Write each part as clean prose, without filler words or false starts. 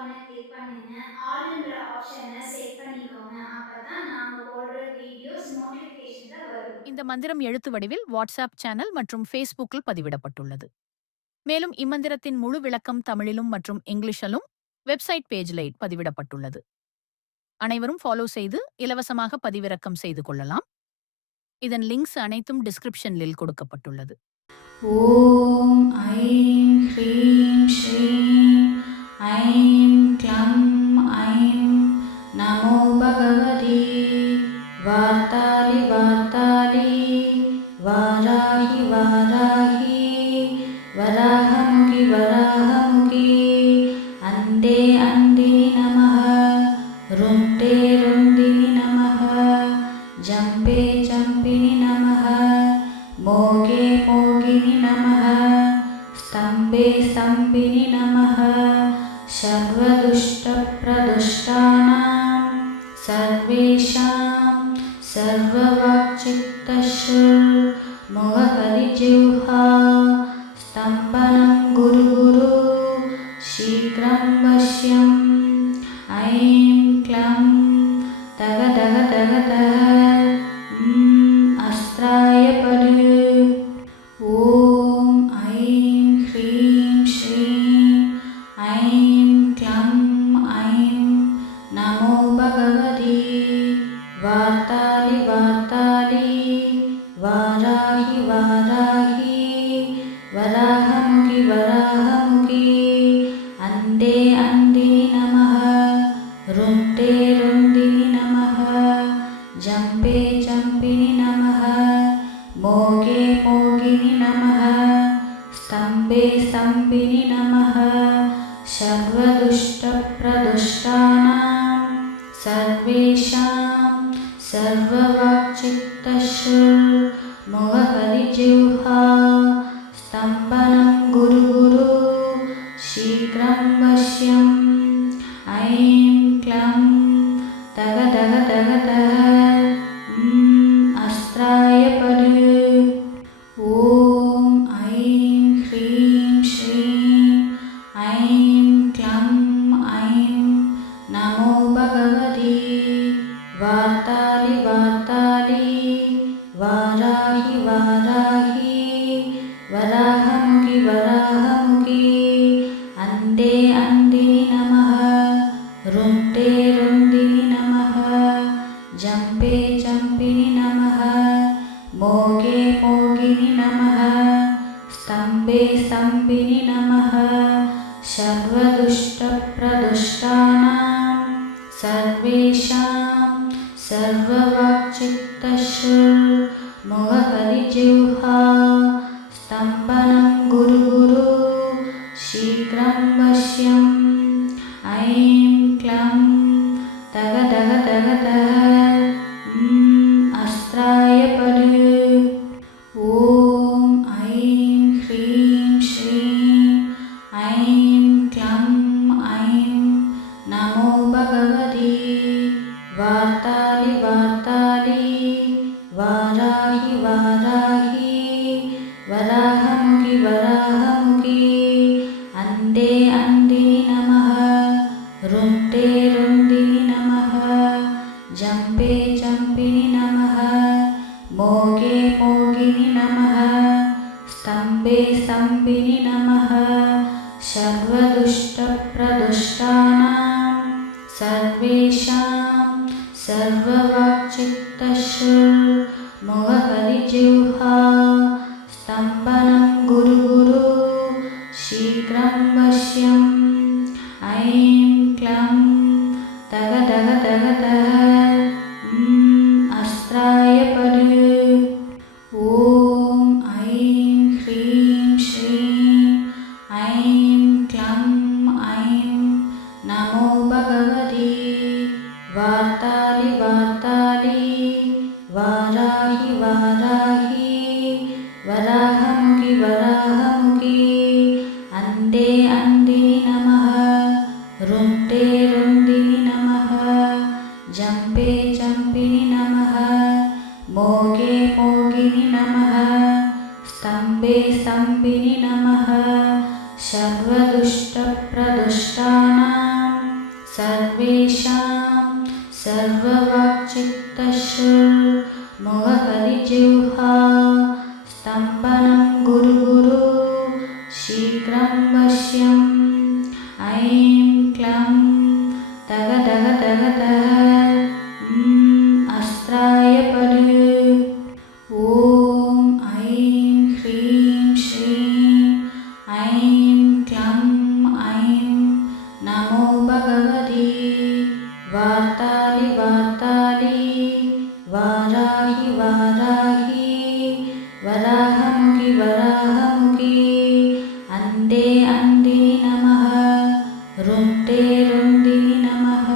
ஐகானை கிளிக் பண்ணுங்க. ஆல்ன்ற ஆப்ஷனை செட் பண்ணிக்கோங்க. அப்பதான் நாங்க போடுற வீடியோஸ் நோட்டிஃபிகேஷன்ல வரும். இந்த மந்திரம் எழுத்து வடிவில் வாட்ஸ்அப் சேனல் மற்றும் ஃபேஸ்புக்கில் பதிவிடப்பட்டுள்ளது. மேலும் இம்மந்திரத்தின் முழு விளக்கம் தமிழிலும் மற்றும் இங்கிலீஷிலும் வெப்சைட் பேஜில் பதிவிடப்பட்டுள்ளது. அனைவரும் ஃபாலோ செய்து இலவசமாக பதிவிறக்கம் செய்து கொள்ளலாம். இதன் லிங்க்ஸ் அனைத்தும் டிஸ்கிரிப்ஷனில் கொடுக்கப்பட்டுள்ளது. ஓம் ஐம் ஹ்ரீம் ஸ்ரீம் ஐம் க்ளம் ஐம் நமோ பகவதி வார்த்தாலி வார்த்தாலி வாராகி வாராகி வராகமுகி வராகமுகி அந்தே அந்தினி நமः ருந்தே ருந்தினி நமः ஜம்பே ஜம்பினி நமः मोगे मोगिनि नमः स्तम्भे स्तम्भिनि नमः सर्वदुष्टप्रदुष्टानां सर्वेषां सर्ववाक्चित्तशुर्मुखकलिजिह्वा स्तम्भनं गुरु गुरु शीघ्रं वश्यम् ऐं क्लं तग तग तग तग अस्त्राय पदे ॐ ऐं ह्रीं श्रीं ऐं क्लं ऐं नमो भगवति वार्तालि वार्तालि वाराहि वाराहि वराहमुखि वराहमुखि अन्धे अन्धिनि नमः रुन्दे रुन्दिनि नमः जम्बे जम्बिनि नमः मोगे मोगिनि नमः स्तम्भे स्तम्भिनि नमः सर्वदुष्टप्रदुष्टानां सर्वेषां सर्ववाक्चित्तशुर्मुखकलिजिह्वा स्तम्भनं गुरु गुरु शीघ्रं वश्यम् ऐं क्लं तग तग तग तग अस्त्राय पदे ॐ ऐं ह्रीं श्रीं ऐं क्लं ऐं नमो भगवति वार्तालि वार्तालि वाराहि वाराहि वराहमुखि वराहमुखि अन्धे अन्धिनि नमः रुन्दे रुन्दिनि नमः जम्बे जम्बिनि नमः मोगे मोगिनि नमः स्तम्भे स्तम्भिनि नमः सर्वदुष्टप्रदुष्टानां सर्वेषां सर्ववाक्चित्तशुर्मुखकलिजिह्वा स्तम्भनं गुरु गुरु शीघ्रं वश्यम् ऐं क्लं तग तग तग तग अस्त्राय पदे ॐ ऐं ह्रीं श्रीं ऐं क्लं ऐं नमो भगवति वार्तालि वार्तालि वाराहि वाराहि वराहमुखि वराहमुखि अन्धे अन्धिनि नमः रुन्दे रुन्दिनि नमः जम्बे जम्बिनि नमः मोगे मोगिनि नमः स्तम्भे स्तम्भिनि नमः सर्वदुष्टप्रदुष्टानां सर्वेषां सर्ववाक्चित्तशुर्मुखकलिजिह्वा स्तम्भनं गुरु गुरु शीघ्रं वश्यम् ऐं क्लं तग तग तग तग अस्त्राय पदे ॐ ऐं ह्रीं श्रीं ऐं क्लं ऐं नमो भगवति वार्तालि वार्तालि वाराहि वाराहि वराहमुखि वराहमुखि अन्धे अन्धिनि नमः रुन्दे रुन्दिनि नमः जम्बे जम्बिनि नमः मोगे मोगिनि नमः स्तम्भे स्तम्भिनि नमः सर्वदुष्टप्रदुष्टानां सर्वेषां सर्ववाक्चित्तश्रुर्मुखहरिजिह्वा स्तम्भनं गुरुगुरु शीघ्रं वश्यम् ऐं क्लं तगदगदगदः अस्त्राय पद ॐ ऐं ह्रीं श्रीं ऐं क्लं ऐं नमो भगवति वार्तालि वार्तालि वाराहि वाराहि वराहमुखि वराहमुखि अन्ते अन्दिनि नमः रुन्ते रुन्दिनि नमः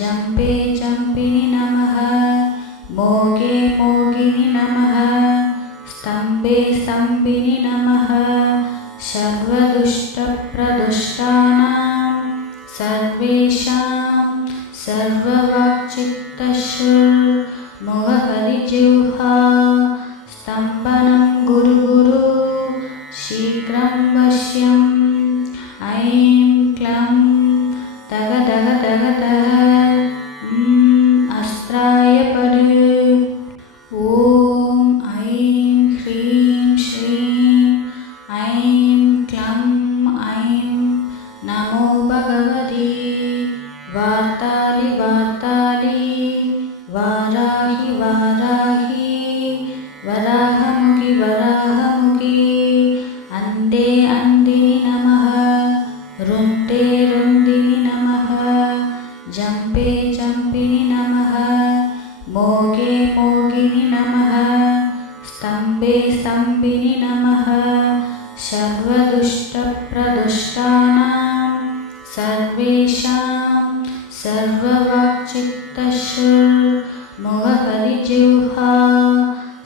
जम्पे जम्पिनि नमः मोगे मोगिनि नमः स्तम्भे स्तम्भिनि नमः सर्वदुष्टप्रदुष्टानां सर्वेषां सर्ववाक्चित्तश्रुर्मुखहरिजिह्वा स्तम्भनं गुरुगुरु शीघ्रं वश्यम् ऐं क्लं तगदगदगदः अस्त्राय पद ॐ ऐं ह्रीं श्रीं ऐं क्लं ऐं नमो भगवति वार्तालि वार्तालि वाराहि वाराहि वराहमुखि वराहमुखि अन्ते अन्दिनि नमः रुन्ते रुन्दिनि नमः जम्पे जम्पिनि नमः मोगे मोगिनि नमः स्तम्भे स्तम्भिनि नमः सर्वदुष्टप्रदुष्टानां सर्वेषां सर्ववाक्चित्तश्रुर्मुखहरिजिह्वा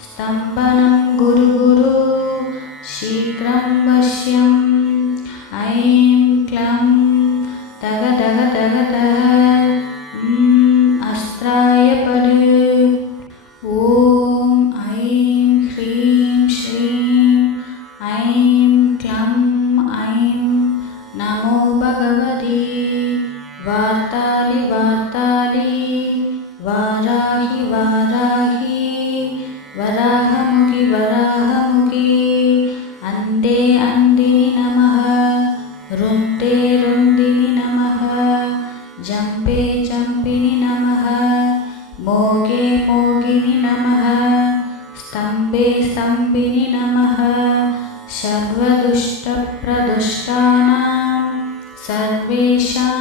स्तम्भनं गुरुगुरु शीघ्रं वश्यम् ऐं क्लं तगदगदगदः अस्त्राय पद ॐ ऐं ह्रीं श्रीं ऐं क्लं ऐं नमो भगवति वार्तालि वार्तालि वाराहि वाराहि वराहमुखि वराहमुखि अन्ते अन्दिनि नमः रुन्ते रुन्दिनि नमः जम्पे जम्पिनि नमः मोगे मोगिनि नमः स्तम्भे स्तम्भिनि नमः सर्वदुष्टप्रदुष्टानां सर्वेषां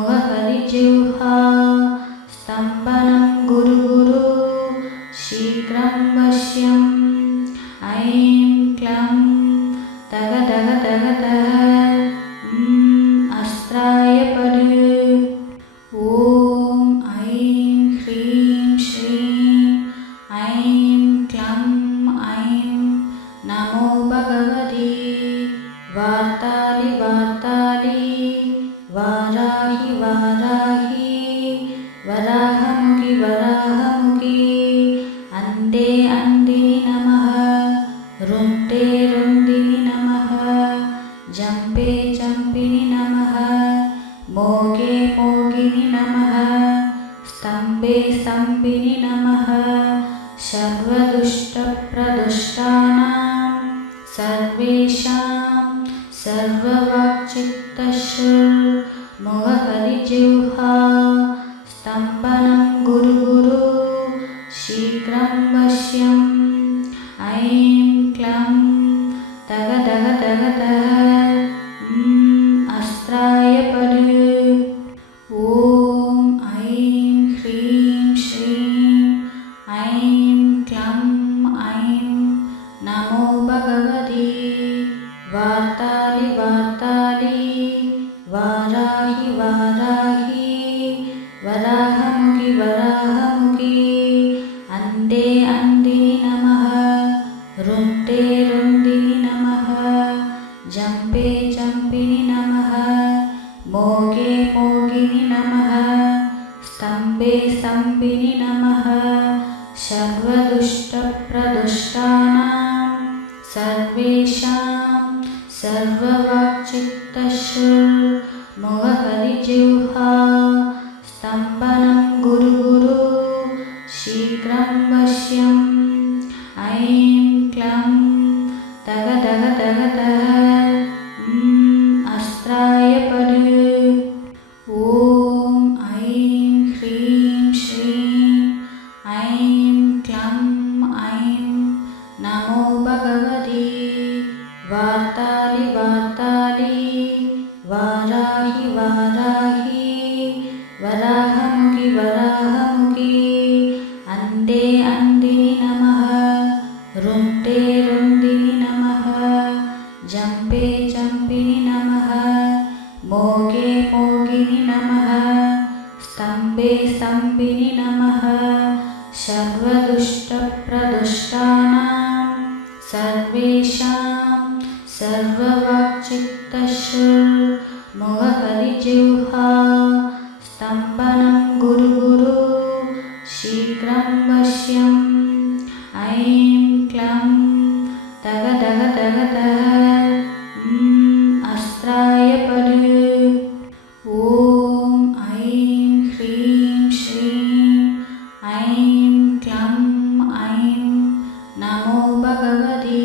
सर्ववाक्चित्तश्रुर्मुखहरिजिह्वा स्तम्भनं गुरुगुरु शीघ्रं वश्यम् ऐं क्लं तगदगदगदः अस्त्राय पद ॐ ऐं ह्रीं श्रीं ऐं क्लं ऐं नमो भगवति वार्तालि वार्तालि वाराहि वाराहि वराहमुखि वराहमुखि अन्ते अन्दिनि नमः रुन्ते रुन्दिनि नमः जम्पे जम्पिनि नमः मोगे मोगिनि नमः स्तम्भे स्तम्भिनि नमः सर्वदुष्टप्रदुष्टानां सर्वेषां सर्ववाक्चित्तश्रुर्मुखहरिजिह्वा स्तम्भनं गुरुगुरु शीघ्रं वश्यम् ऐं क्लं तगदगदगदः अस्त्राय पद ॐ ऐं ह्रीं श्रीं ऐं क्लं ऐं नमो भगवति वार्तालि वार्तालि वाराहि वाराहि वराहमुखि वराहमुखि अन्ते अन्दिनि नमः रुन्ते रुन्दिनि नमः जम्पे जम्पिनि नमः मोगे मोगिनि नमः स्तम्भे स्तम्भिनि नमः सर्वदुष्टप्रदुष्टानां सर्वेषां सर्ववाक्चित्तश्रुर्मुखकलिजिह्वा स्तम्भनं गुरु गुरु शीघ्रं वश्यम् ऐं क्लं तग तग तग तग अस्त्राय पड ॐ ऐं ह्रीं श्रीं ऐं क्लं ऐं नमो भगवते वार्तालि वार्तालि वाराहि वाराहि वराहमुखि वराहमुखि अन्ते अन्दिनि नमः रुन्ते रुन्दिनि नमः जम्बे जम्बिनि नमः मोगे मोगिनि नमः स्तम्भे स्तम्भिनि नमः सर्वदुष्टप्रदुष्टानां सर्वेषां सर्ववाक्चित्तश्रुर्मुखकलिजिह्वा स्तम्भनं गुरु गुरु शीघ्रं वश्यम् ऐं क्लं तग तग तग तग अस्त्राय पड ॐ ऐं ह्रीं श्रीं ऐं क्लं ऐं नमो भगवते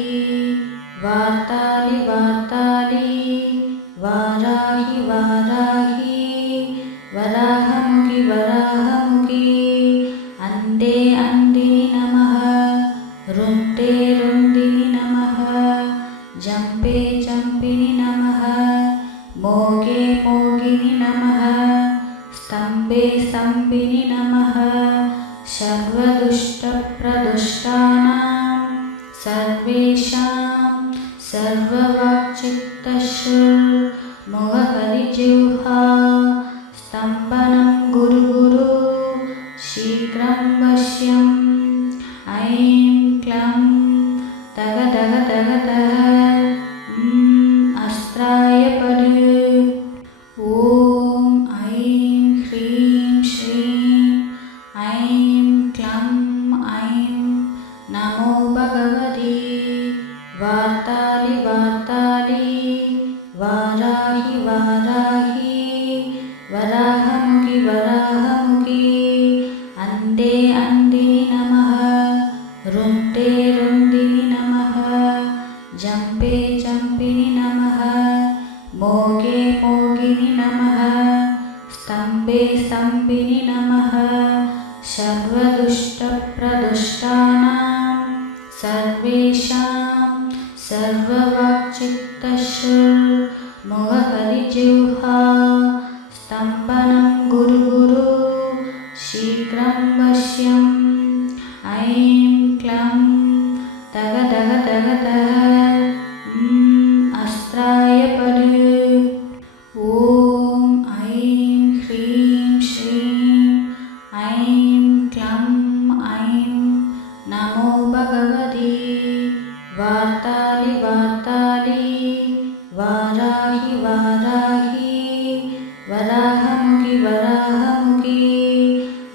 वार्तालि वार्तालि वाराहि वाराहि वराहमुखि वराहमुखि अन्ते अन्दिनि नमः रुन्ते रुन्दिनि नमः जम्बे जम्बिनि नमः मोगे मोगिनि नमः स्तम्भे स्तम्भिनि नमः सर्वदुष्टप्रदुष्टानां सर्वेषां सर्ववाक्चित्तश्रुर्मुखकलिजिह्वा स्तम्भनं गुरु गुरु शीघ्रं वश्यम् ऐं क्लं तग तग तग तग अस्त्राय पड ॐ ऐं ह्रीं श्रीं ऐं क्लं ऐं नमो भगवते वार्तालि वार्तालि वाराहि वाराहि वराहमुखि वराहमुखि अन्ते अन्दिनि नमः रुन्ते रुन्दिनि नमः जम्बे जम्बिनि नमः मोगे मोगिनि नमः स्तम्भे स्तम्भिनि नमः सर्वदुष्टप्रदुष्टानां सर्वेषां सर्ववाक्चित्तश्रुर्मुखकलिजिह्वा स्तम्भनं गुरु गुरु शीघ्रं वश्यम् ऐं क्लं तग तग तग तग अस्त्राय पड ॐ ऐं ह्रीं श्रीं ऐं क्लं ऐं नमो भगवते वार्तालि वार्तालि वाराहि वाराहि वराहमुखि वराहमुखि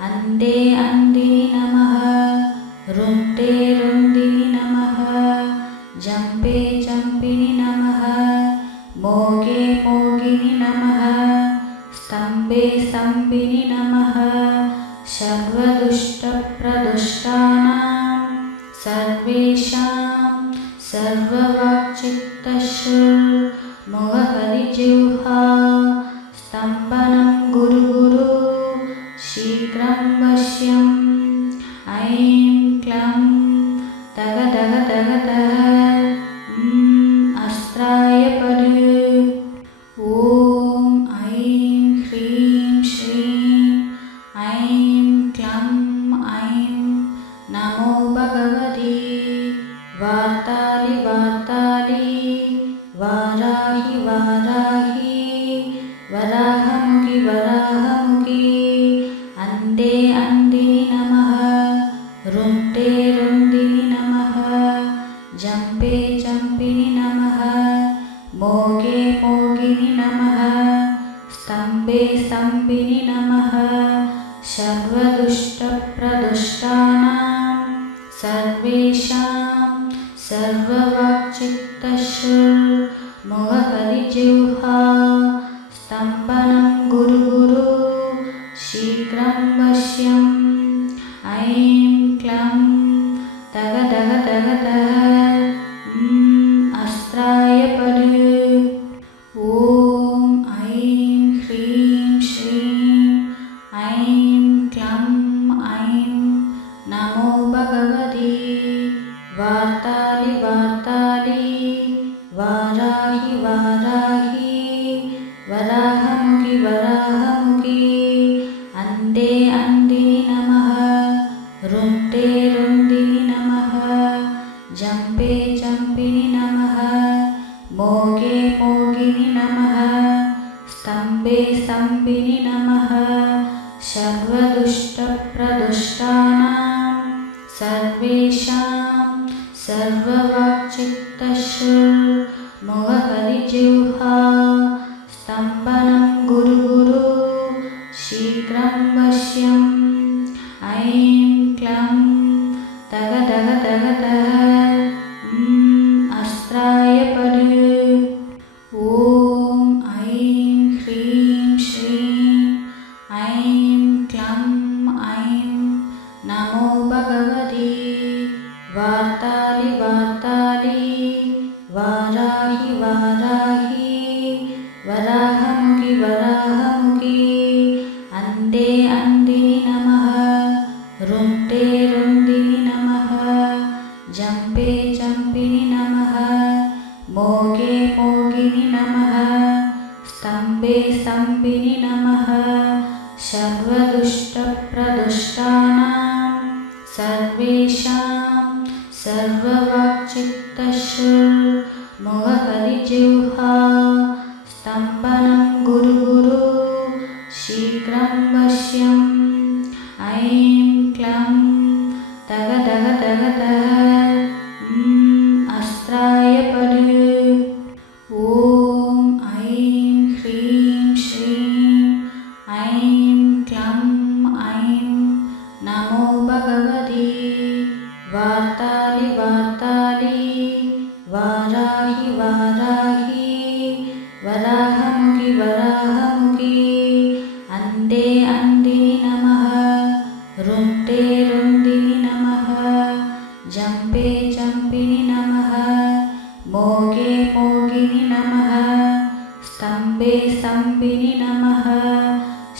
अन्ते अन्दिनि नमः रुन्ते रुन्दिनि नमः जम्बे जम्बिनि नमः मोगे मोगिनि नमः स्तम्भे स्तम्भिनि नमः सर्वदुष्टप्रदुष्टानां सर्वेषां सर्ववाक्चित्तश्रुर्मुखकलिजिह्वा स्तम्भनं गुरु गुरु शीघ्रं वश्यम् ऐं क्लं तग तग तग तग अस्त्राय पड ॐ ऐं ह्रीं श्रीं ऐं क्लं ऐं नमो भगवते वार्तालि वार्तालि वाराहि वाराहि वराहमुखि वराहमुखि अन्ते अन्दिनि नमः रुन्ते रुन्दिनि नमः जम्बे जम्बिनि नमः मोगे मोगिनि नमः स्तम्भे स्तम्भिनि नमः सर्वदुष्टप्रदुष्टानां सर्वेषां सर्ववाक्चित्तश्रुर्मुखकलिजिह्वा शीघ्रं वश्यम् ऐं क्लं तग तग तग तः अस्त्राय पद ॐ ऐं ह्रीं श्रीं ऐं क्लं ऐं नमो भगवते वार्तालि वार्तालि वाराहि वाराहि वराहमुखि वराहमुखि अन्ते अन्दिनि नमः रुन्ते रुन्दिनि नमः जम्पे जम्पिनि नमः मोगे मोगिनि नमः स्तम्भे स्तम्भिनि नमः सर्वदुष्टप्रदुष्टानां सर्वेषां सर्ववाक्चित्तश्रुर्मुखकलिजिह्वा स्तम्भनं गुरु गुरु शीघ्रं वश्यम् ऐं क्लं तग तग तग तः अस्त्राय पद ॐ ऐं ह्रीं श्रीं ऐं क्लं ऐं नमो भगवते वार्तालि वार्तालि वाराहि वाराहि वराहमुखि वराहमुखि अन्ते अन्दिनि नमः रुन्ते रुन्दिनि नमः जम्पे जम्पिनि नमः मोगे मोगिनि नमः स्तम्भे स्तम्भिनि नमः सर्वदुष्टप्रदुष्टानां सर्वेषां सर्ववाक्चित्तश्रुर्मुखकलिजिह्वा स्तम्भनं गुरु गुरु शीघ्रं वश्यम् ऐं क्लं तग तग तग तः अस्त्राय पद ॐ ऐं ह्रीं श्रीं ऐं क्लं ऐं नमो भगवते वार्तालि वार्तालि वाराहि वाराहि वराहमुखि वराहमुखि अन्ते अन्दिनि नमः रुन्ते रुन्दिनि नमः जम्पे जम्पिनि नमः मोगे मोगिनि नमः स्तम्भे स्तम्भिनि नमः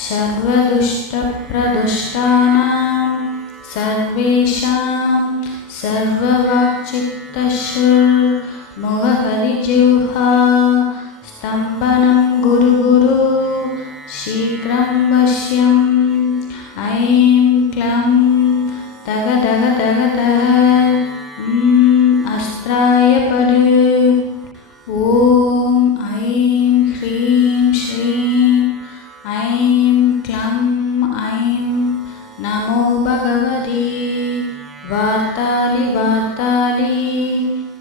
सर्वदुष्टप्रदुष्टानां सर्वेषां सर्ववाक्चित्तश्रुर्मुखकलिजिह्वा स्तम्भनं गुरु गुरु शीघ्रं वश्यम् ऐं क्लं तग तग तग तः अस्त्राय पद ॐ ऐं ह्रीं श्रीं ऐं क्लं ऐं नमो भगवते वार्तालि वार्तालि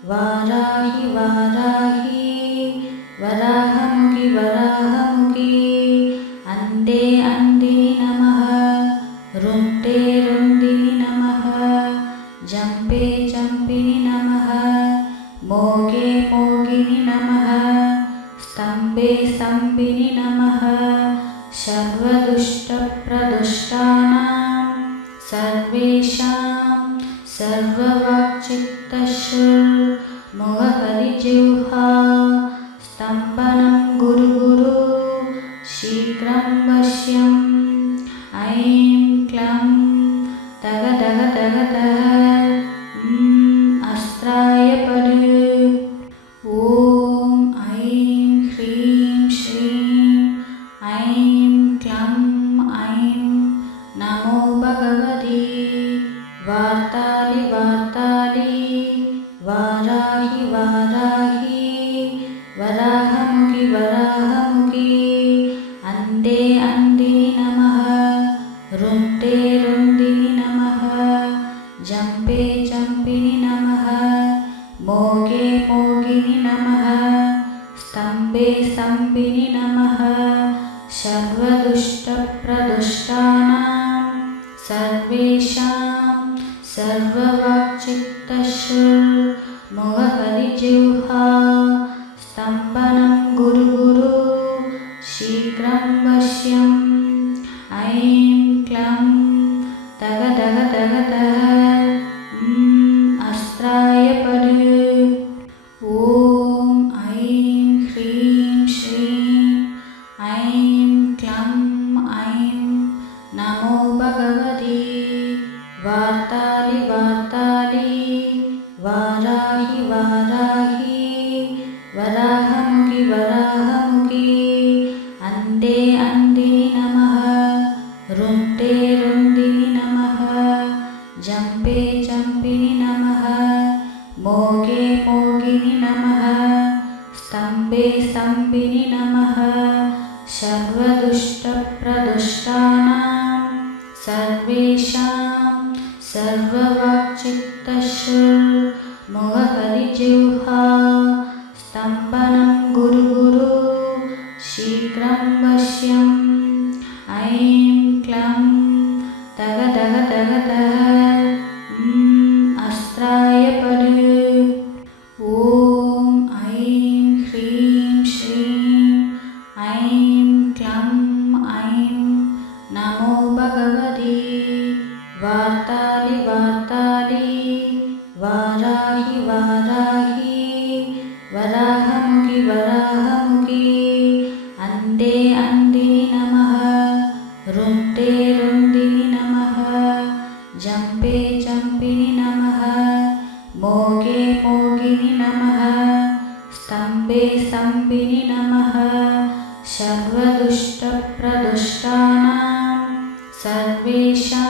वाराहि वाराहि वराहमुखि वराहमुखि अन्ते अन्दिनि नमः रुन्ते रुन्दिनि नमः जम्पे जम्पिनि नमः मोगे मोगिनि नमः स्तम्भे स्तम्भिनि नमः सर्वदुष्टप्रदुष्टानां सर्वेषां सर्ववाक्चित्तश्रुर्मुखकलिजिह्वा स्तम्भनं गुरु गुरु शीघ्रं वश्यम् ऐं क्लं तग तग तग तः अस्त्राय पद ॐ ऐं ह्रीं श्रीं ऐं क्लं ऐं नमो भगवते वार्तालि वार्तालि वाराहि वाराहि वराहमुखि वराहमुखि अन्ते अन्दिनि नमः रुन्ते रुन्दिनि नमः जम्पे जम्पिनि नमः मोगे मोगिनि नमः स्तम्भे स्तम्भिनि नमः सर्वदुष्टप्रदुष्टानां सर्वेषां सर्ववाक्चित्तश्रुर्मुखकलिजिह्वा स्तम्भनं गुरु गुरु शीघ्रं वश्यम् ऐं क्लं भगवति वार्तालि वार्तालि वाराहि वाराहि वराहमुखि वराहमुखि अन्ते अन्दिनि नमः रुन्ते रुन्दिनि नमः जम्पे जम्पिनि नमः मोगे मोगिनि नमः स्तम्भे स्तम्भिनि नमः सर्वदुष्टप्रदुष्टानां सर्वेषां सर्ववाक्चित्तशुर्मुखकलिजिह्वा स्तम्भनं गुरु गुरु शीघ्रं वश्यम् ऐं क्लं तग तग तग तग अस्त्राय पद ॐ ऐं ह्रीं श्रीं ऐं क्लं ऐं नमो भगवति वार्तालि वार्तालि वाराहि वाराहि वराहमुखि वराहमुखि अन्ते अन्दिनि नमः रुन्ते रुन्दिनि नमः जम्पे जम्पिनि नमः मोगे मोगिनि नमः स्तम्भे स्तम्भिनि नमः सर्वदुष्टप्रदुष्टानां सर्वेषां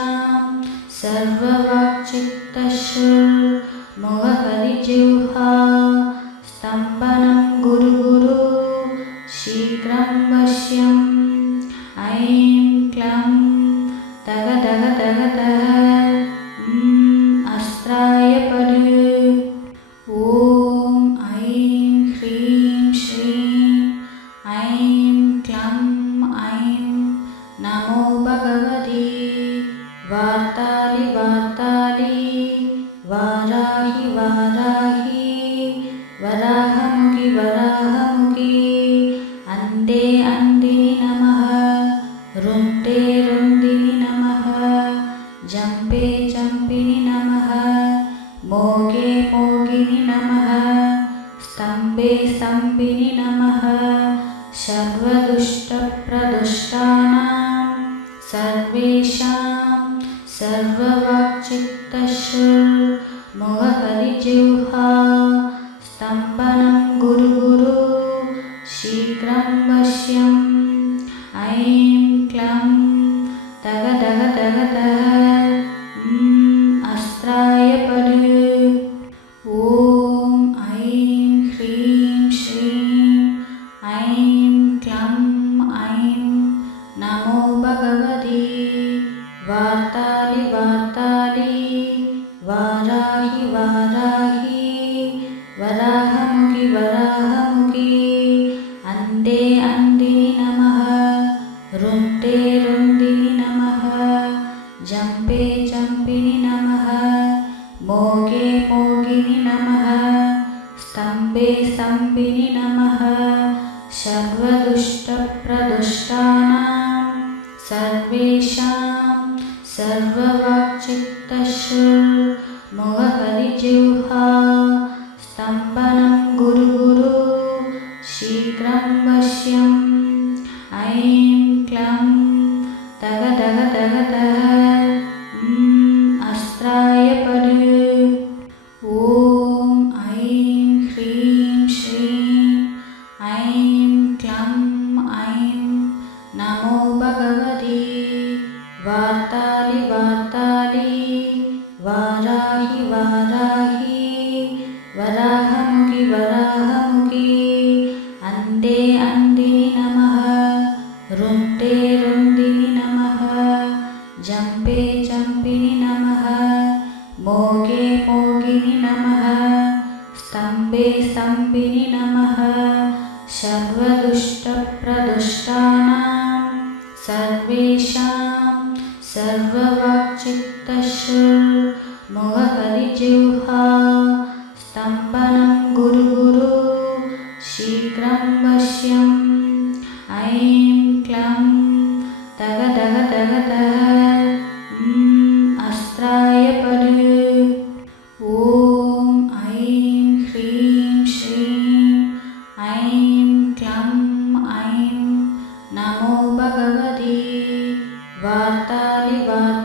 सर्ववाक्चित्तशुर्मुखकलिजिह्वा स्तम्भनं गुरु गुरु शीघ्रं वश्यम् ऐं क्लं तग तग तग तग अस्त्राय पद ॐ ऐं ह्रीं श्रीं ऐं क्लं ऐं नमो भगवति वार्तालि वार्तालि वाराहि वाराहि वराहमुखि वराहमुखि अन्ते अन्दिनि नमः रुन्ते रुन्दिनि नमः जम्पे जम्पिनि नमः मोगे मोगिनि नमः स्तम्भे स्तम्भिनि नमः सर्वदुष्टप्रदुष्टानां सर्वेषां सर्ववाक्चित्तशुर्मुखकलिजिह्वा स्तम्भनं गुरु गुरु शीघ्रं वश्यम् ऐं क्लं तग तग तग तग अस्त्राय पद ॐ ऐं ह्रीं श्रीं ऐं क्लं ऐं नमो भगवति वार्तालि वार्तालि वाराहि वाराहि वराहमुखि वराहमुखि अन्ते अन्दिनि नमः रुन्ते रुन्दिनि नमः जम्पे जम्पिनि नमः मोगे मोगिनि नमः स्तम्भे स्तम्भिनि नमः सर्वदुष्टप्रदुष्टानां सर्वेषां सर्ववाक्चित्तशुर्मुखकलिजिह्वा स्तम्भनं गुरु गुरु शीघ्रं वश्यम् ऐं क्लं तग तग तग तग अस्त्राय पद ॐ ऐं ह्रीं श्रीं ऐं क्लं ऐं नमो भगवति वार्तालि वार्तालि वाराहि वाराहि वराहमुखि वराहमुखि अन्ते अन्दिनि नमः रुन्ते रुन्दिनि नमः जम्पे जम्पिनि नमः मोगे मोगिनि नमः स्तम्भे स्तम्भिनि नमः सर्वदुष्टप्रदुष्टानां सर्वेषां सर्ववाक्चित्तशुर्मुखकलिजिह्वा स्तम्भनं गुरु गुरु शीघ्रं वश्यम् ऐं क्लं तग तग तग तग अस्त्राय पद ॐ ऐं ह्रीं श्रीं ऐं क्लं ऐं नमो भगवति वार्तालि वार्तालि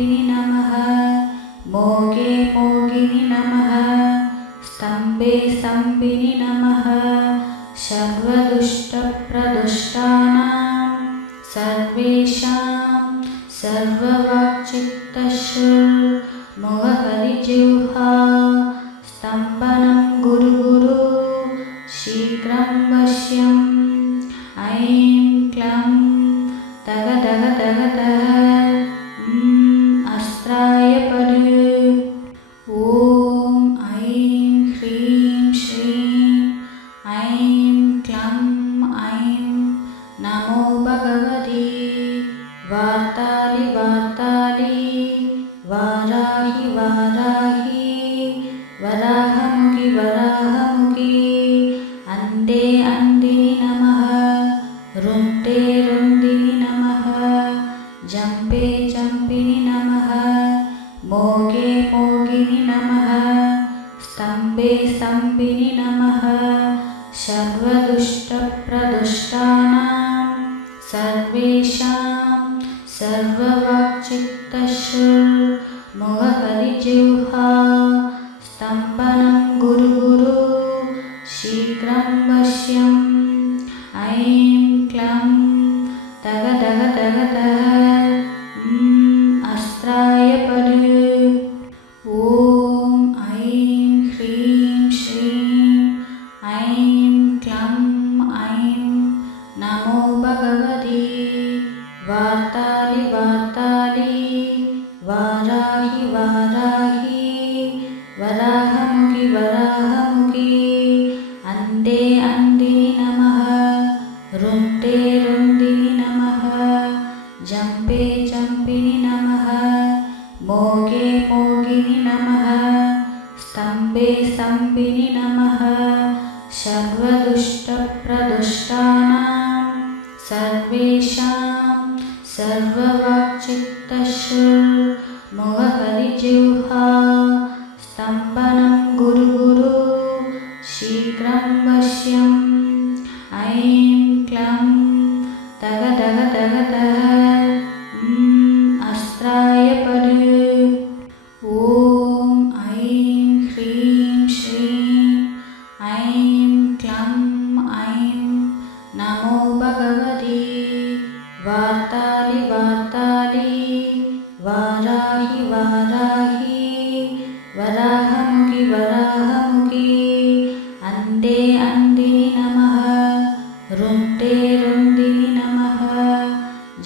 जम्पिनि नमः मोगे मोगिनि नमः स्तम्भे स्तम्भिनि नमः सर्वदुष्टप्रदुष्टानां सर्वेषां सर्ववाक्चित्तश्रुर्मुखहरिजिह्वा स्तम्भनं गुरु गुरु शीघ्रं वश्यम् ऐं क्लं तग तग तग तग अस्त्राय परे ॐ ऐं ह्रीं श्रीं ऐं क्लं ऐं नमो भगवति वार्तालि वार्तालि वाराहि वाराहि वराहमुखि वराहमुखि अन्ते अन्दिनि नमः रुन्ते रुन्दिनि नमः जम्पे जम्पिनि नमः मोगे मोगिनि नमः स्तम्भे स्तम्भिनि नमः सर्वदुष्टप्रदुष्टानां सर्वेषां सर्ववाक्चित्तश्रुर्मुखहरिजिह्वा स्तम्भनं गुरु गुरु शीघ्रं वश्यम् ऐं क्लं तग तग तग तग अस्त्राय परे ॐ ऐं ह्रीं श्रीं ऐं क्लं ऐं नमो भगवति वार्तालि वार्तालि वाराहि वाराहि वराहमुखि वराहमुखि अन्ते अन्दिनि नमः रुन्ते रुन्दिनि नमः जम्पे जम्पिनि नमः मोगे मोगिनि नमः स्तम्भे स्तम्भिनि नमः सर्वदुष्टप्रदुष्टानां सर्वेषां सर्ववाक्चित्तश्रुर्मुखहरिजिह्वा स्तम्भनं गुरु गुरु शीघ्रं वश्यम् ऐं क्लं तग तग तग तग अस्त्राय परे ॐ ऐं ह्रीं श्रीं ऐं क्लं ऐं नमो भगवति वार्तालि वार्तालि वाराहि वाराहि वराहमुखि वराहमुखि अन्ते अन्दिनि नमः रुन्ते रुन्दिनि नमः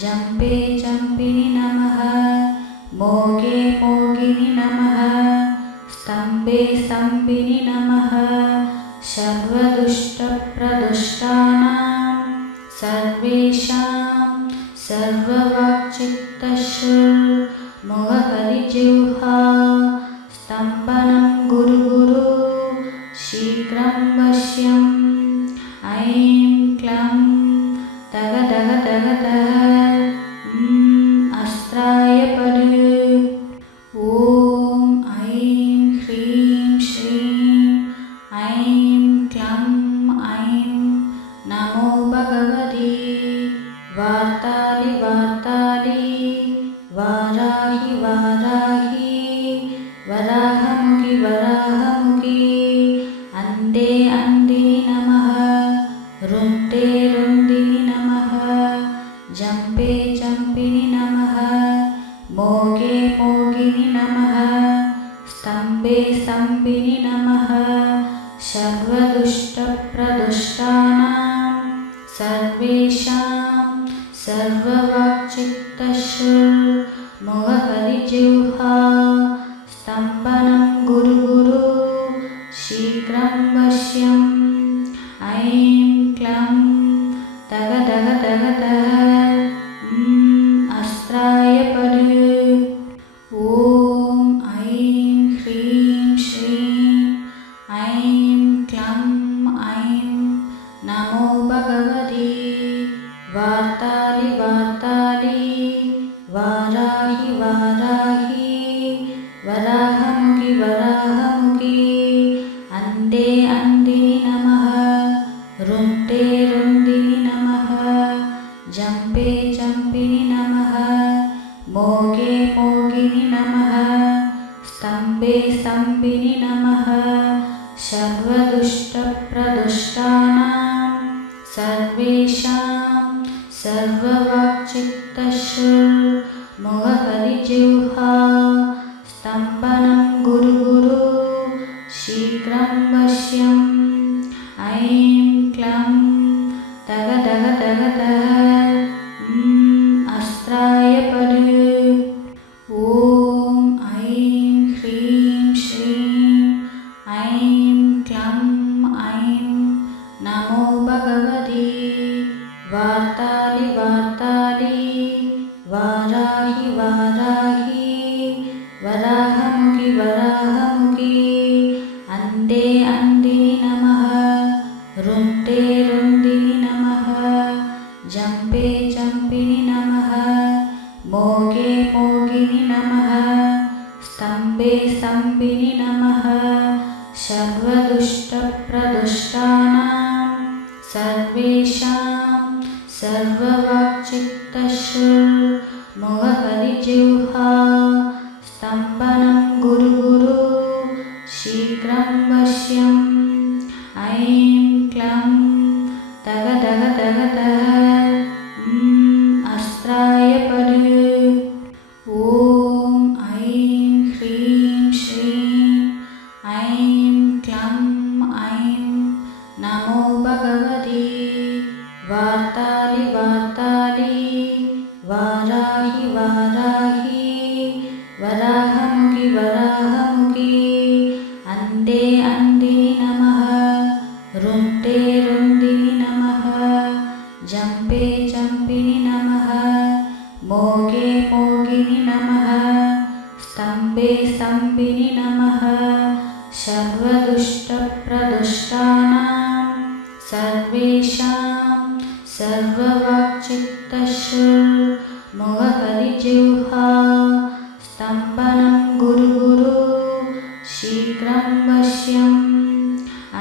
जम्पे जम्पिनि नमः मोगे मोगिनि नमः स्तम्भे स्तम्भिनि नमः सर्वदुष्टप्रदुष्टानां सर्वेषां सर्ववाक्चित्तश्रुर्मुखहरिजिह्वा स्तम्भनं गुरु गुरु शीघ्रं वश्यम् ऐं क्लं तग तग तग तग अस्त्राय परे ॐ ऐं ह्रीं श्रीं ऐं क्लं ऐं नमो भगवति वार्तालि वार्तालि वाराहि वाराहि वराहमुखि वराहमुखि अन्ते अन्दिनि नमः रुन्ते रुन्दिनि नमः जम्पे जम्पिनि नमः मोगे मोगिनि नमः स्तम्भे स्तम्भिनि नमः सर्वदुष्टप्रदुष्टानां सर्वेषां सर्ववाक्चित्तश्रुर्मुखहरिजिह्वा स्तम्भनं गुरु गुरु शीघ्रं वश्यम् ऐं क्लं तग तग तग तग अस्त्राय परे ॐ ऐं ह्रीं श्रीं ऐं क्लं ऐं नमो भगवति वार्तालि वार्तालि वाराहि वाराहि वराहमुखि वराहमुखि अन्ते अन्दिनि नमः रुन्ते रुन्दिनि नमः जम्पे जम्पिनि नमः मोगे मोगिनि स्तम्भिनि नमः स्तम्भे स्तम्भिनि नमः सर्वदुष्टप्रदुष्टानां सर्वेषां सर्ववाक्चित्तश्रुर्मुखकलिजिह्वा स्तम्भनं गुरु शीघ्रं वश्यम् ऐं क्लं तग तग तग तग अस्त्राय पदे ॐ ऐं ह्रीं श्रीं ऐं क्लं ऐं नमो भगवते वार्तालि वार्तालि वाराहि वाराहि वराहमुखि वराहमुखि अन्ते अन्दिनि नमः रुन्ते रुन्दिनि नमः जम्पे जम्पिनि नमः मोगे मोगिनि नमः स्तम्भे स्तम्भिनि नमः सर्वदुष्टप्रदुष्टानां सर्वेषां सर्ववाक्चित्तश्रुर्मुखकलिजिह्वा स्तम्भनं गुरु शीघ्रं वश्यम् ऐं क्लं तग तग तग तग अस्त्राय पदे ॐ ऐं ह्रीं श्रीं ऐं क्लं ऐं नमो भगवते वार्तालि वार्तालि वाराहि वाराहि वराहमुखि वराहमुखि अन्ते अन्दिनि नमः रुन्ते रुन्दिनि नमः जम्पे जम्पिनि नमः मोगे मोगिनि नमः स्तम्भे स्तम्भिनि नमः सर्वदुष्टप्रदुष्टानां सर्वेषां सर्ववाक्चित्तश्रुर्मुखकलिजिह्वा स्तम्भनं गुरु शीघ्रं वश्यम्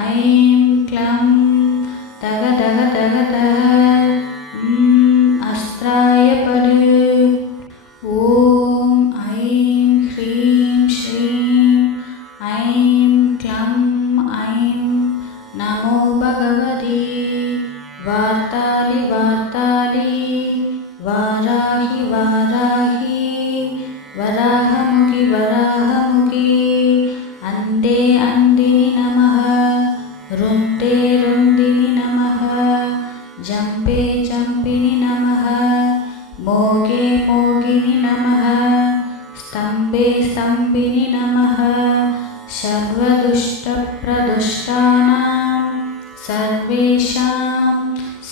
ऐं क्लं तग तग तग तग अस्त्राय पदे ॐ ऐं ह्रीं श्रीं ऐं क्लं ऐं नमो भगवते वार्तालि वार्तालि वाराहि वाराहि वराहमुखि वराहमुखि अन्ते अन्दिनि नमः रुन्ते रुन्दिनि नमः जम्पे जम्पिनि नमः मोगे मोगिनि नमः स्तम्भे स्तम्भिनि नमः सर्वदुष्टप्रदुष्टानां सर्वेषां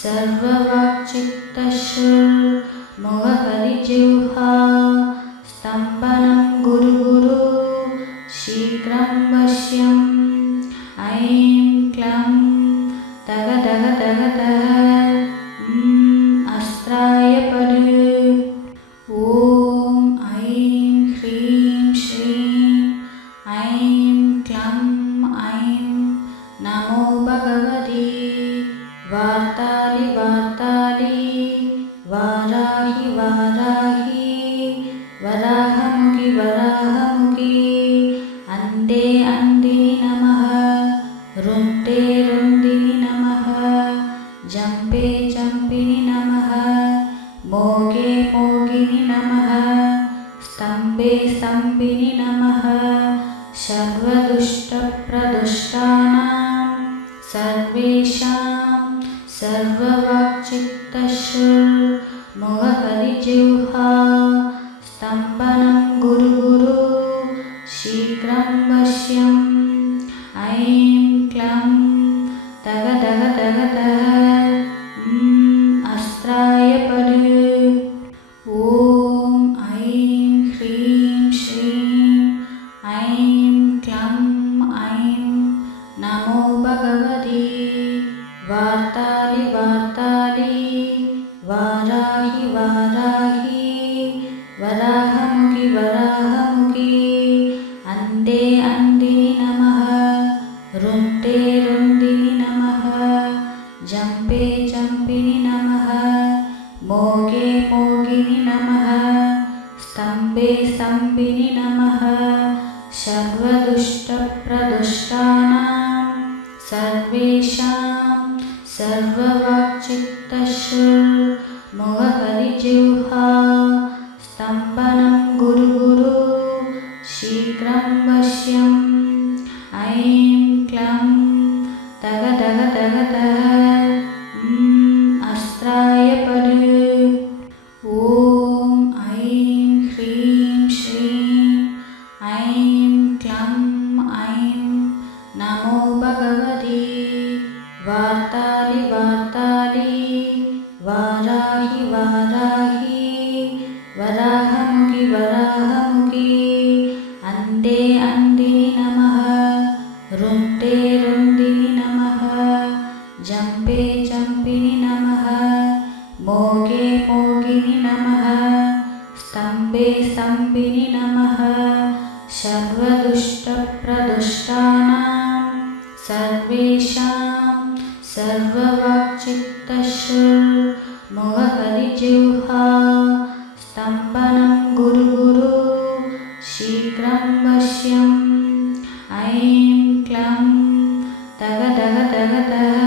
सर्ववाक्चित्तश्रुर्मुखकलिजिह्वा स्तम्भनं गुरु शीघ्रं वश्यम् ऐं क्लं तग तग तग तग अस्त्राय पदे ॐ ऐं ह्रीं श्रीं ऐं क्लं ऐं नमो भगवते वार्तालि वार्तालि वाराहि वाराहि वराहमुखि वराहमुखि अन्ते अन्दिनि नमः रुन्ते रुन्दिनि नमः जम्पे जम्पिनि नमः मोगे मोगिनि नमः स्तम्भे स्तम्भिनि नमः सर्वदुष्टप्रदुष्टानां सर्वेषां सर्ववाक्चित्तश्रुर्मुखकलिजिह्वा स्तम्भनं गुरु शीघ्रं वश्यम् ऐं क्लं तग तग तग तग अस्त्राय पदे ॐ ऐं ह्रीं श्रीं ऐं क्लं ऐं नमो भगवते वार्तालि वार्तालि वाराहि वाराहि वराहमुखि सर्वदुष्टप्रदुष्टानां सर्वेषां सर्ववाक्चित्तश्रुर्मुखकलिजिह्वा स्तम्भनं गुरु शीघ्रं वश्यम् ऐं क्लं तगतगतगतः अस्त्राय परि ॐ ऐं ह्रीं श्रीं ऐं क्लं ऐं नमो भगवते वार्तालि वाराहि वराहमुखि अन्ते अन्दिनि नमः रुन्ते रुन्दिनि नमः जम्पे जम्पिनि नमः मोगे मोगिनि नमः स्तम्भे स्तम्भिनि नमः सर्वदुष्टप्रदुष्टानां सर्वेषां सर्ववाक्चित्तश्रुर्मुखकलिजिह्वा स्तम्भनं गुरु शीघ्रं वश्यम् ऐं क्लं तगतगतगतः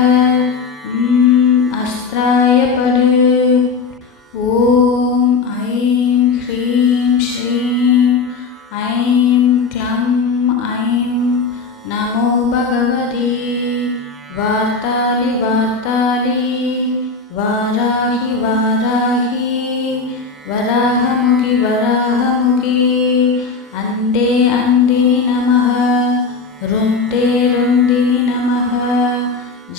अस्त्राय परि ॐ ऐं ह्रीं श्रीं ऐं क्लं ऐं नमो भगवते वार्तालि वाराहि वराहमुखि अन्ते अन्दिनि नमः रुन्ते रुन्दिनि नमः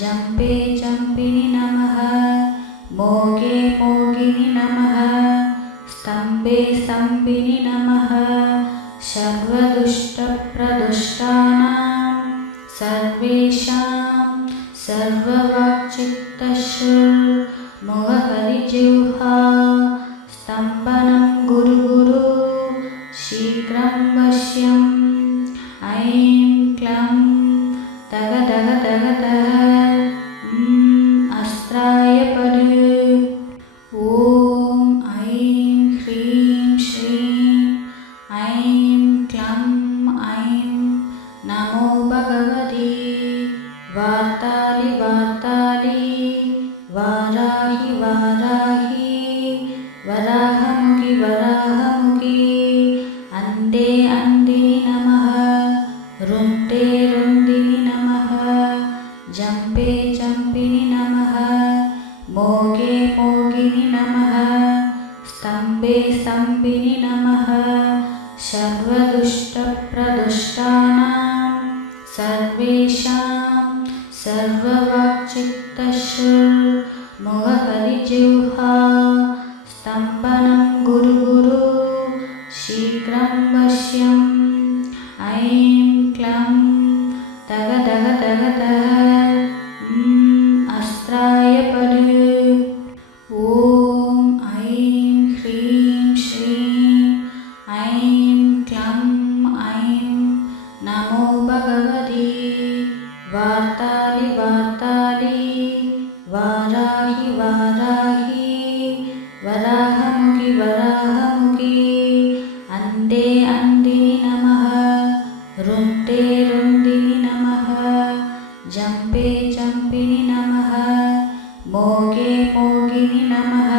जम्पे जम्पिनि नमः मोगे मोगिनि नमः स्तम्भे स्तम्भिनि नमः सर्वदुष्टप्रदुष्टानां सर्वेषां सर्ववाक्चित्तश्रुर्मुखकलिजिह्वा स्तम्भनं गुरु शीघ्रं वश्यम् ऐं क्लं तगतगतगतः अस्त्राय परि ॐ ऐं ह्रीं श्रीं ऐं क्लं ऐं नमो भगवते वार्तालि वराहमुखि अन्ते अन्दिनि नमः रुन्ते रुन्दिनि नमः जम्पे जम्पिनि नमः मोगे मोगिनि नमः स्तम्भे स्तम्भिनि नमः सर्वदुष्टप्रदुष्टानां सर्वेषां सर्ववाक्चित्तश्रुर्मुखकलिजिह्वा स्तम्भनं गुरु शीघ्रं वश्यम् ऐं क्लं तगतगतगतः अस्त्राय परि ॐ ऐं ह्रीं श्रीं ऐं क्लं ऐं नमो भगवते वार्तालि वराहमुखि अन्ते अन्दिनि नमः रुन्ते रुन्दिनि नमः जम्पे जम्पिनि नमः मोगे मोगिनि नमः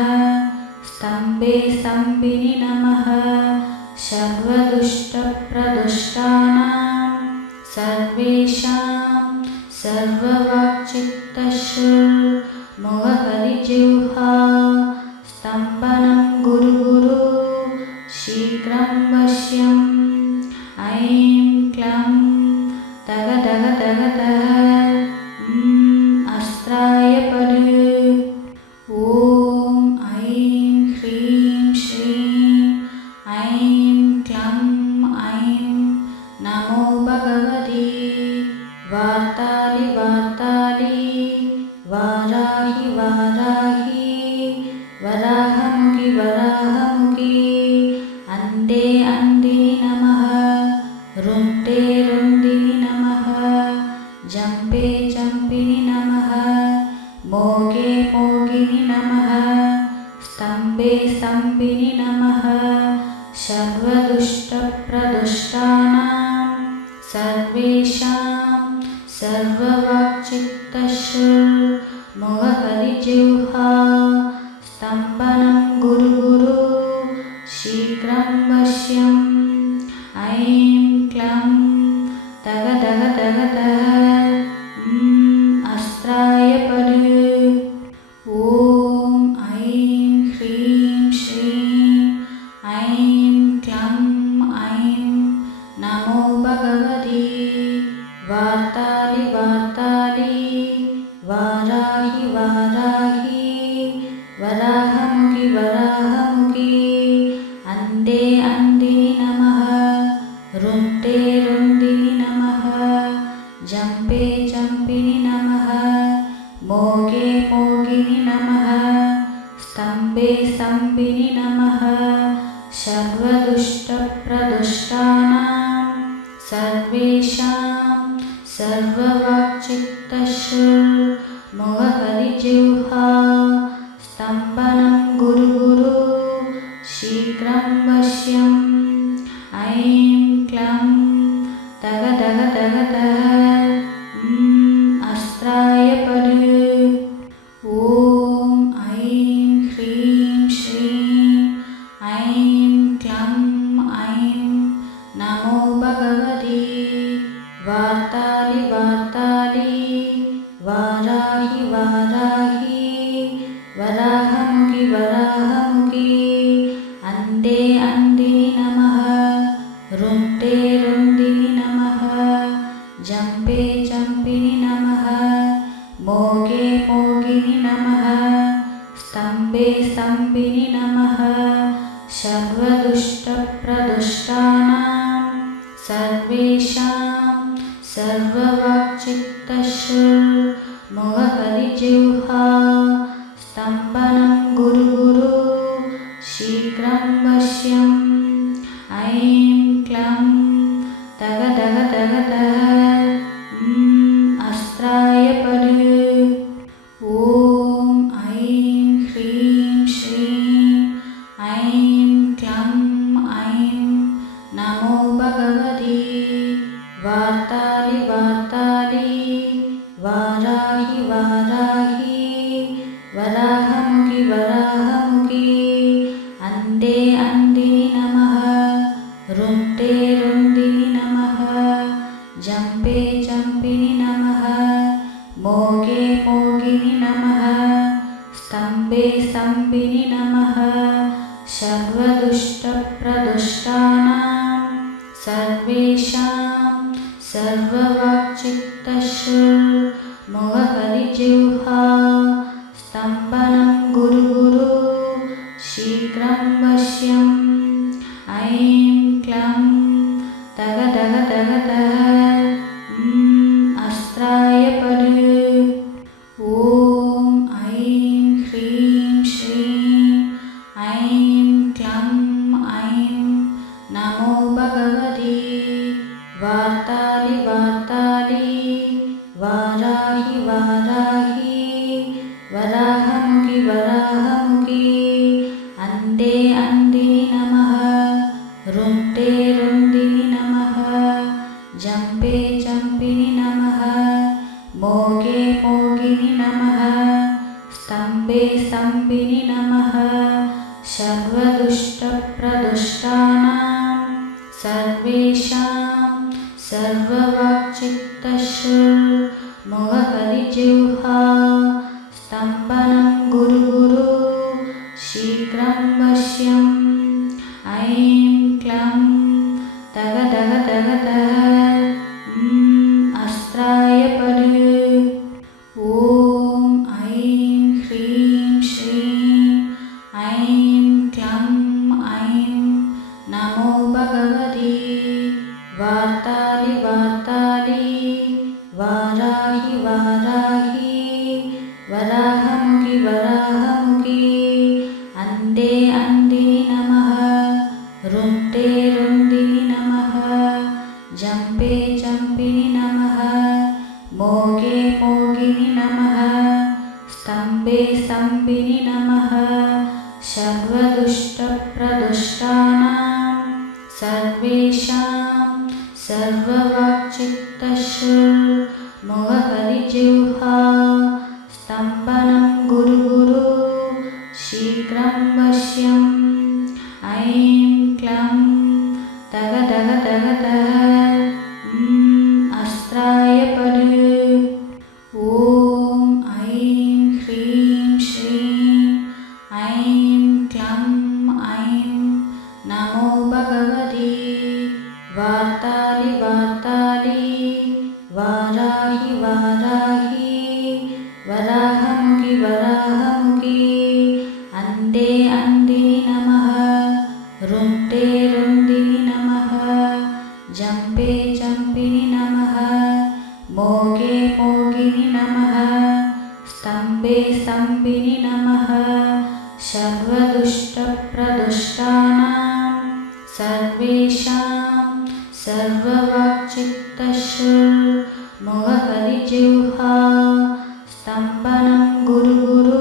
स्तम्भे स्तम्भिनि नमः सर्वदुष्टप्रदुष्टानां सर्वेषां सर्ववाक्चित्तश्रुर्मुखकलिजिह्वा स्तम्भनं गुरु शीघ्रं वश्यम् ऐं क्लं तगतगतगतः अस्त्राय परि ॐ ऐं ह्रीं श्रीं ऐं क्लं ऐं नमो भगवते वार्तालि वराहमुखि अन्ते अन्दिनि सर्वदुष्टप्रदुष्टानां सर्वेषां सर्ववाक्चित्तश्रुर्मुखहरिजिह्वा स्तम्भनं गुरु गुरु शीघ्रं वश्यम् ऐं क्लं तग तग तग तग अस्त्राय पद ॐ ऐं ह्रीं श्रीं ऐं क्लं ऐं नमो भगवति वार्तालि वार्तालि वाराहि वाराहि वराहमुखि वराहमुखि अन्ते अन्दिनि नमः रुन्ते रुन्दिनि नमः जम्पे जम्पिनि नमः मोगे मोगिनि नमः स्तम्भे स्तम्भिनि नमः सर्वदुष्टप्रदुष्टानां सर्वेषां सर्ववाक्चित्तश्रुर्मुखहरिजिह्वा स्तम्भनं गुरु गुरु शीघ्रं वश्यम् ऐं क्लं तग तग तग तग अस्त्राय पद ॐ ऐं ह्रीं श्रीं ऐं क्लं ऐं नमो भगवति वार्तालि वार्तालि वाराहि वाराहि वराहमुखि वराहमुखि अन्ते अन्दिनि नमः रुन्ते रुन्दिनि नमः जम्पे जम्पिनि नमः मोगे मोगिनि नमः स्तम्भे स्तम्भिनि नमः सर्वदुष्टप्रदुष्टानां सर्वेषां सर्ववाक्चित्तश्रुर्मुखहरिजिह्वा स्तम्भनं गुरु गुरु शीघ्रं वश्यम् ऐं क्लं तग तग तग तग अस्त्राय पद ॐ ऐं ह्रीं श्रीं ऐं क्लं ऐं नमो भगवति वार्तालि वार्तालि वाराहि वाराहि वराहमुखि वराहमुखि अन्ते अन्दिनि नमः रुन्ते रुन्दिनि नमः जम्पे जम्पिनि नमः मोगे मोगिनि नमः स्तम्भे स्तम्भिनि नमः सर्वदुष्टप्रदुष्टानां सर्वेषां सर्ववाक्चित्तश्रुर्मुखहरिजिह्वा स्तम्भनं गुरु गुरु शीघ्रं वश्यम् ऐं क्लं तग तग तग तग अस्त्राय पद ॐ ऐं ह्रीं श्रीं ऐं क्लं ऐं नमो भगवति वार्तालि वार्तालि वाराहि वाराहि वराहमुखि वराहमुखि अन्ते अन्दिनि नमः रुन्ते रुन्दिनि नमः जम्पे जम्पिनि नमः मोगे मोगिनि नमः स्तम्भे स्तम्भिनि नमः सर्वदुष्टप्रदुष्टानां सर्वेषां सर्ववाक्चित्तश्रुर्मुखहरिजिह्वा स्तम्भनं गुरु गुरु शीघ्रं वश्यम् ऐं क्लं तग तग तग तग अस्त्राय पद ॐ ऐं ह्रीं श्रीं ऐं क्लं ऐं नमो भगवति वार्तालि वार्तालि वाराहि वाराहि वराहमुखि वराहमुखि अन्ते अन्दिनि नमः रुन्ते रुन्दिनि नमः सर्ववाक्चित्तश्रुर्मुखकलिजिह्वा स्तम्भनं गुरु गुरु शीघ्रं वश्यम् ऐं क्लं तगदगदगदः अस्त्राय पड ॐ ऐं ह्रीं श्रीं ऐं क्लं ऐं नमो भगवते वार्तालि वार्तालि वाराहि वाराहि वराहमुखि वराहमुखि अन्ते अन्दिनि नमः रुन्ते रुन्दिनि नमः जम्बे जम्बिनि नमः मोगे मोगिनि नमः स्तम्भे स्तम्भिनि नमः सर्वदुष्टप्रदुष्टानां सर्वेषां सर्ववाक्चित्तश्रुर्मुखकलिजिह्वा स्तम्भनं गुरु गुरु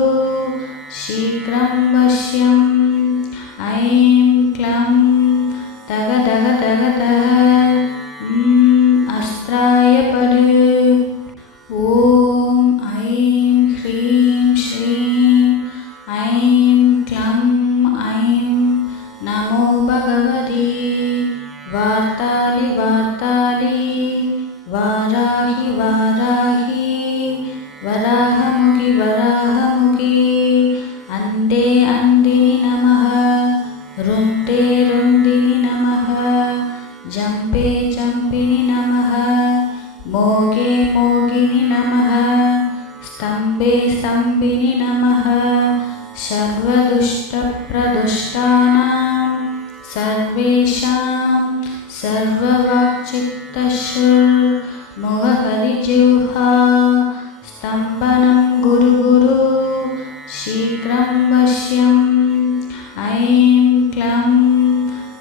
शीघ्रं वश्यम् ऐं क्लं तगदगदगदः अस्त्राय पड ॐ ऐं ह्रीं श्रीं ऐं क्लं ऐं नमो भगवते वार्तालि वार्तालि वाराहि वाराहि वराहमुखि वराहमुखि अन्ते अन्दिनि नमः रुन्ते रुन्दिनि नमः जम्बे जम्बिनि नमः मोगे मोगिनि नमः स्तम्भे स्तम्भिनि नमः सर्वदुष्टप्रदुष्टानां सर्वेषां सर्ववाक्चित्तश्रुर्मुखकलिजिह्वा स्तम्भनं गुरु गुरु शीघ्रं वश्यम् ऐं क्लं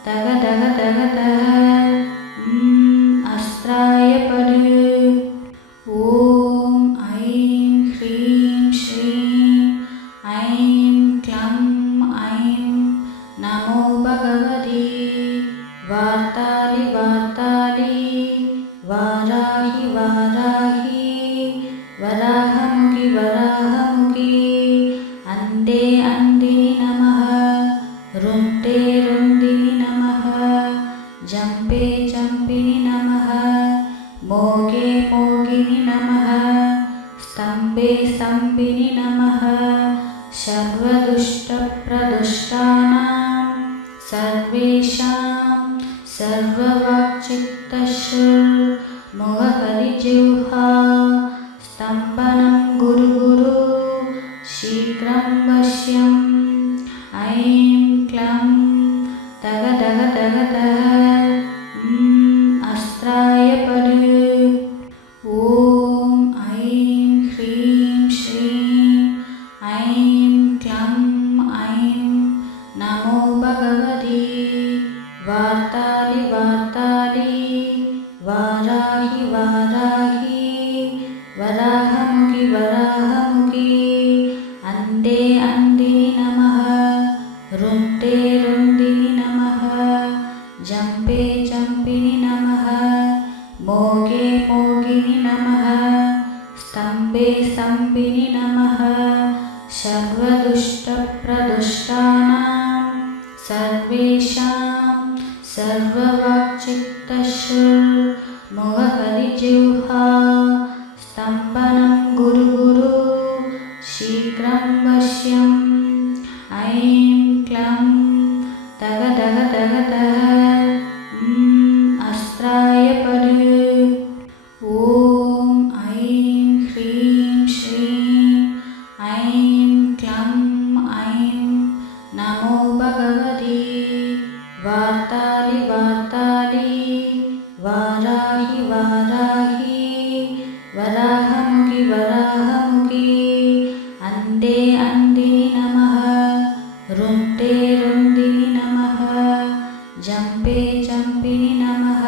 तगदगदगदः अस्त्राय पड ॐ ऐं ह्रीं श्रीं ऐं क्लं ऐं नमो भगवते वार्तालि वार्तालि वाराहि वाराहि वराहमुखि वराहमुखि अन्ते अन्दिनि नमः रुन्ते रुन्दिनि नमः जम्बे जम्बिनि नमः मोगे मोगिनि नमः स्तम्भे स्तम्भिनि नमः सर्वदुष्टप्रदुष्टानां सर्वेषां सर्ववाक्चित्तश्रुर्मुखकलिजिह्वा स्तम्भनं गुरु गुरु शीघ्रं वश्यम् ऐं क्लं तगदगदगदः अस्त्राय पड ॐ ऐं ह्रीं श्रीं ऐं क्लं ऐं नमो भगवते वार्तालि वार्तालि वाराहि वाराहि वराहमुखि वराहमुखि अन्ते अन्दिनि नमः रुन्ते रुन्दिनि नमः जम्बे जम्बिनि नमः मोगे मोगिनि नमः स्तम्भे स्तम्भिनि नमः सर्वदुष्टप्रदुष्टानां सर्वेषां सर्ववाक्चित्तश्रुर्मुखकलिजिह्वा स्तम्भनं गुरु गुरु शीघ्रं वश्यम् ऐं क्लं तगदगदगदः अस्त्राय पड ॐ ऐं ह्रीं श्रीं ऐं क्लं ऐं नमो भगवते वार्तालि वार्तालि वाराहि वाराहि वराहमुखि वराहमुखि अन्ते अन्दिनि नमः रुन्ते रुन्दिनि नमः जम्बे जम्बिनि नमः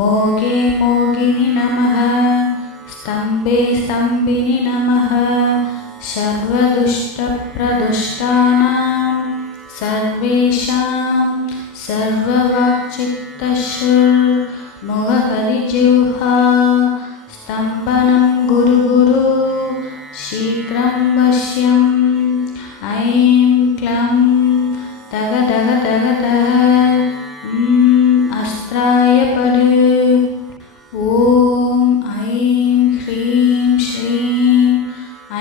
मोगे मोगिनि नमः स्तम्भे स्तम्भिनि नमः सर्वदुष्टप्रदुष्टानां सर्वेषां सर्ववाक्चित्त वाक्चित्तश्रुर्मुखकलिजिह्वा स्तम्भनं गुरुगुरु शीघ्रं वश्यम् ऐं क्लं तगदगदगदः अस्त्राय पद ॐ ऐं ह्रीं श्रीं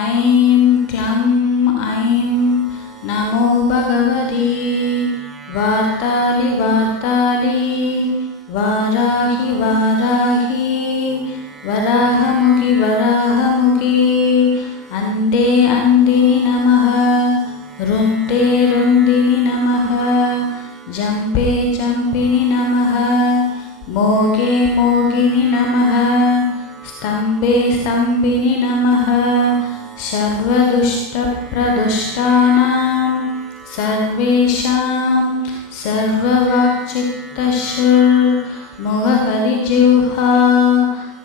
ऐं क्लं ऐं नमो भगवते वार्तालि वार्तालि वाराहि वाराहि वराहमुखि वराहमुखि अन्ते अन्दिनि नमः रुन्ते रुन्दिनि नमः जम्पे जम्पिनि नमः मोगे मोगिनि नमः स्तम्भे स्तम्भिनि नमः सर्वदुष्टप्रदुष्टानां सर्वेषां सर्ववाक्चित्तश्रुर्मुखकलिजिह्वा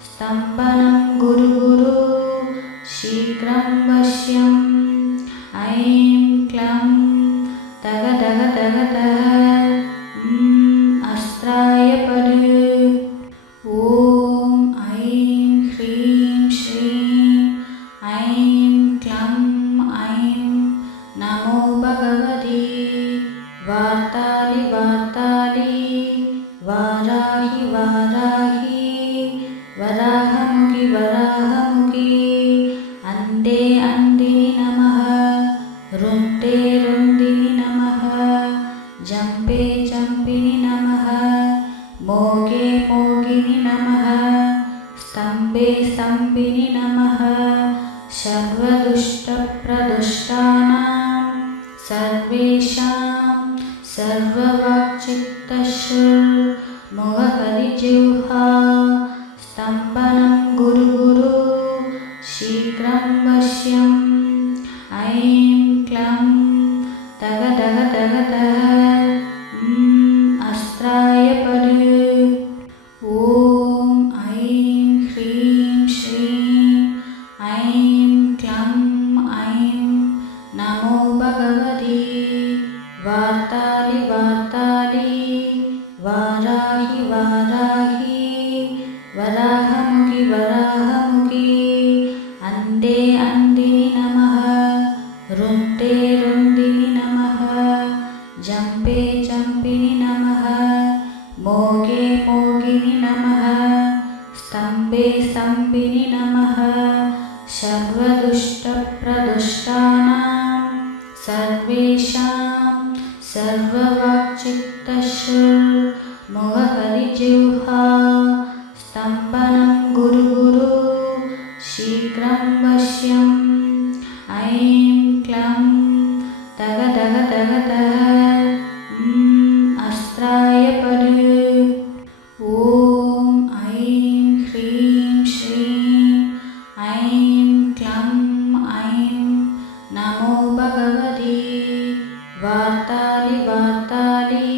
स्तम्भनं गुरुगुरु शीघ्रं वश्यम् ऐं क्लं तगदगदगदः अस्त्राय पद ॐ ऐं ह्रीं श्रीं ऐं क्लं ऐं नमो भगवते वार्तालि वार्तालि वाराहि वाराहि वराहमुखि वराहमुखि अन्ते अन्दिनि नमः रुन्ते रुन्दिनि नमः जम्पे जम्पिनि नमः मोगे मोगिनि नमः स्तम्भे स्तम्भिनि नमः सर्वदुष्टप्रदुष्टानां सर्वेषां सर्ववाक्चित्तश्रुर्मुखकलिजिह्वा स्तम्भनं गुरुगुरु शीघ्रं वश्यम् ऐं क्लं तगदगदगदः अस्त्राय पद ॐ ऐं ह्रीं श्रीं ऐं क्लं ऐं नमो भगवते वार्तालि वार्तालि वाराहि वाराहि वराहमुखि वराहमुखि अन्ते अन्दिनि नमः रुन्ते रुन्दिनि नमः जम्पे जम्पिनि नमः मोगे मोगिनि नमः स्तम्भे स्तम्भिनि नमः सर्वदुष्टप्रदुष्टानां सर्वेषां सर्ववाक्चित्तश्रुर्मुखकलिजिह्वा स्तम्भनं गुरुगुरु शीघ्रं वश्यम् ऐं क्लं तगदगदगदः अस्त्राय पद ॐ ऐं ह्रीं श्रीं ऐं क्लं ऐं नमो भगवते वार्तालि वार्तालि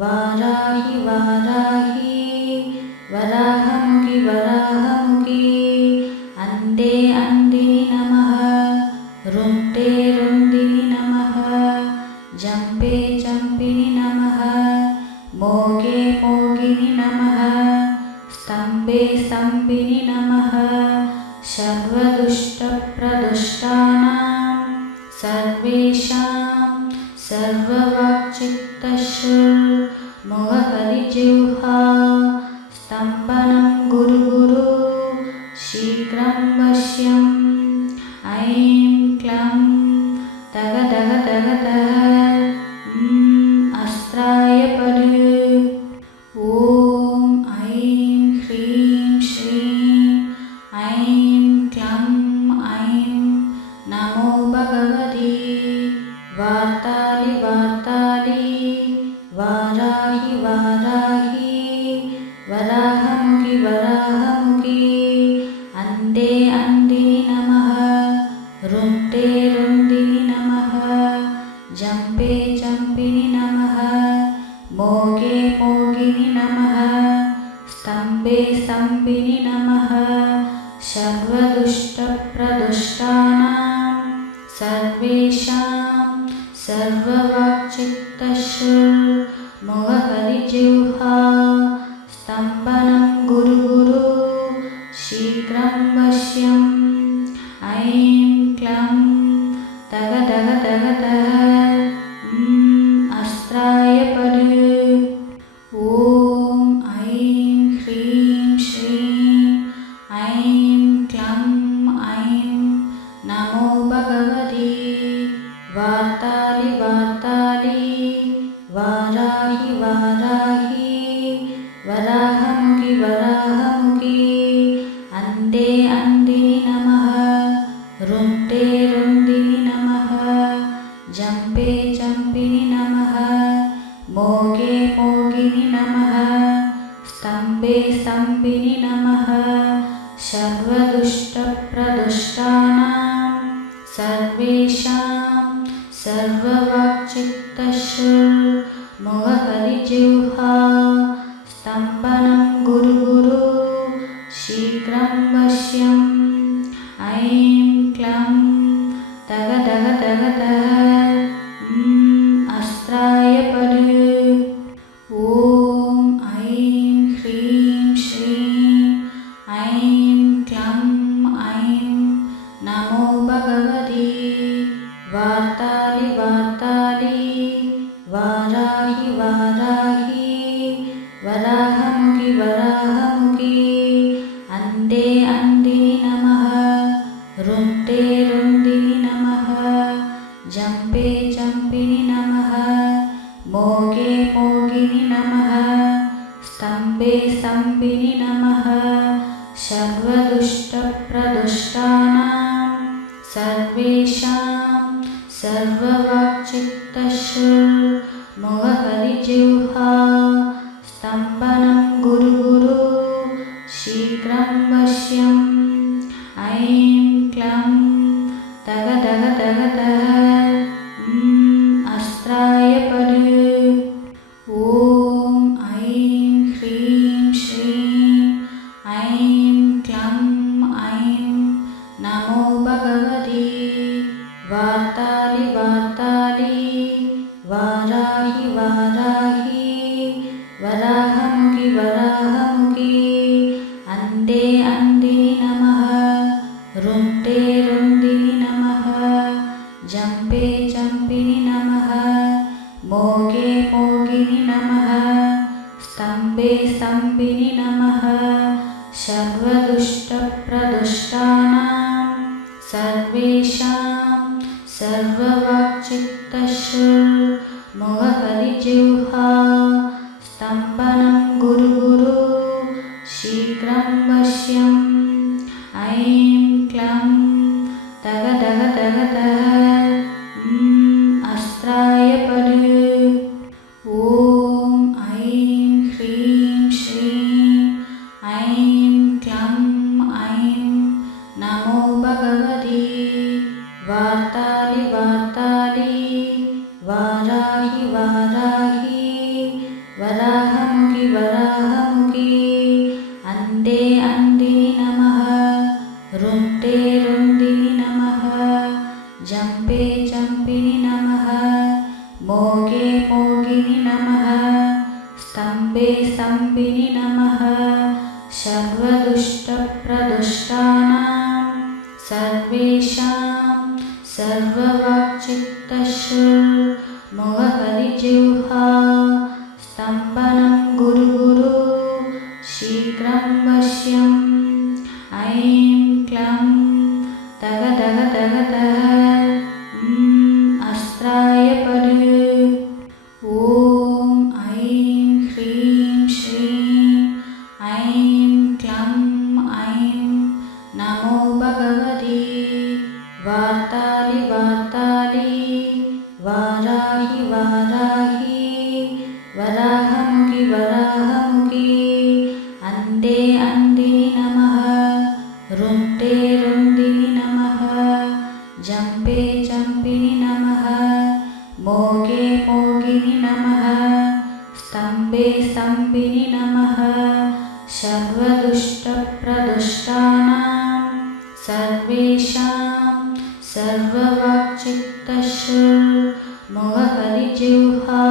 वाराहि वाराहि वराहमुखि वराहमुखि अन्ते अन्दिनि नमः रुन्ते रुन्दिनि नमः जम्पे जम्पिनि नमः मोगे मोगिनि नमः स्तम्भे स्तम्भिनि नमः सर्वदुष्टप्रदुष्टानां सर्वेषां सर्ववाक्चित्तश्रुर्मुखकलिजिह्वा स्तम्भनं गुरुगुरु शीघ्रं वश्यम् ऐं क्लं तगदगदगदः अस्त्राय पद ॐ ऐं ह्रीं श्रीं ऐं क्लं ऐं नमो भगवते वार्तालि वार्तालि वाराहि वाराहि वराहमुखि वराहमुखि अन्ते अन्दिनि नमः रुन्ते रुन्दिनि नमः जम्पे जम्पिनि नमः मोगे मोगिनि नमः स्तम्भे स्तम्भिनि नमः सर्वदुष्टप्रदुष्टानां सर्वेषां सर्ववाक्चित्तश्रुर्मुखकलिजिह्वा स्तम्भनं गुरु गुरु शीघ्रं वश्यम् ऐं क्लं तग तग तग तग अस्त्राय पद ॐ ऐं ह्रीं श्रीं ऐं क्लं ऐं नमो भगवते वार्तालि वार्तालि वाराहि वाराहि वराहमुखि वराहमुखि अन्ते अन्दिनि नमः रुन्ते रुन्दिनि नमः जम्पे जम्पिनि नमः मोगे मोगिनि नमः स्तम्भे स्तम्भिनि नमः सर्वदुष्टप्रदुष्टानां सर्वेषां सर्ववाक्चित्तशुर्मुखहरिजिह्वा स्तम्भनं गुरु गुरु शीघ्रं वश्यम् ऐं क्लं तग तग तग तग अस्त्राय पद ॐ ऐं ह्रीं श्रीं ऐं क्लं ऐं नमो भगवते वार्तालि वार्तालि वाराहि वाराहि वराहमुखि वराहमुखि अन्ते अन्दिनि नमः रुन्ते रुन्दिनि नमः जम्पे जम्पिनि नमः मोगे मोगिनि नमः स्तम्भे स्तम्भिनि नमः सर्वदुष्टप्रदुष्टानां सर्वेषां सर्ववाक्चित्तशुर्मुखहरिजिह्वा स्तम्भनं गुरु गुरु शीघ्रं वश्यम् ऐं क्लं तग तग तग तग अस्त्राय पद ॐ ऐं ह्रीं श्रीं ऐं क्लं ऐं नमो भगवते वार्तालि वार्तालि वाराहि वाराहि वराहमुखि वराहमुखि अन्ते अन्दिनि नमः रुन्ते रुन्दिनि नमः जम्पे जम्पिनि नमः मोगे मोगिनि नमः स्तम्भे स्तम्भिनि नमः सर्वदुष्टप्रदुष्टानां सर्वेषां सर्ववाक्चित्तशुर्मुखहरिजिह्वा स्तम्भनं गुरु गुरु शीघ्रं वश्यम् ऐं क्लं तग तग तग तग अस्त्राय पद ॐ ऐं ह्रीं श्रीं ऐं क्लं ऐं नमो भगवते वार्तालि वार्तालि वाराहि वाराहि वराहमुखि वराहमुखि अन्ते अन्दिनि नमः रुन्ते रुन्दिनि नमः जम्पे जम्पिनि नमः मोगे मोगिनि नमः स्तम्भे स्तम्भिनि नमः सर्वदुष्टप्रदुष्टानां सर्वेषां सर्ववाक्चित्तशुर्मुखहरिजिह्वा स्तम्भनं गुरु गुरु शीघ्रं वश्यम् ऐं क्लं तग तग तग तग अस्त्राय पद ॐ ऐं ह्रीं श्रीं ऐं क्लं ऐं नमो भगवते वार्तालि वार्तालि वाराहि वाराहि वराहमुखि वराहमुखि अन्ते अन्दिनि नमः रुन्ते रुन्दिनि नमः जम्पे जम्पिनि नमः मोगे मोगिनि नमः स्तम्भे स्तम्भिनि नमः सर्वदुष्टप्रदुष्टानां सर्वेषां सर्ववाक्चित्तशुर्मुखहरिजिह्वा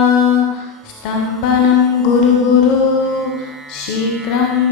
स्तम्भनं गुरु गुरु शीघ्रं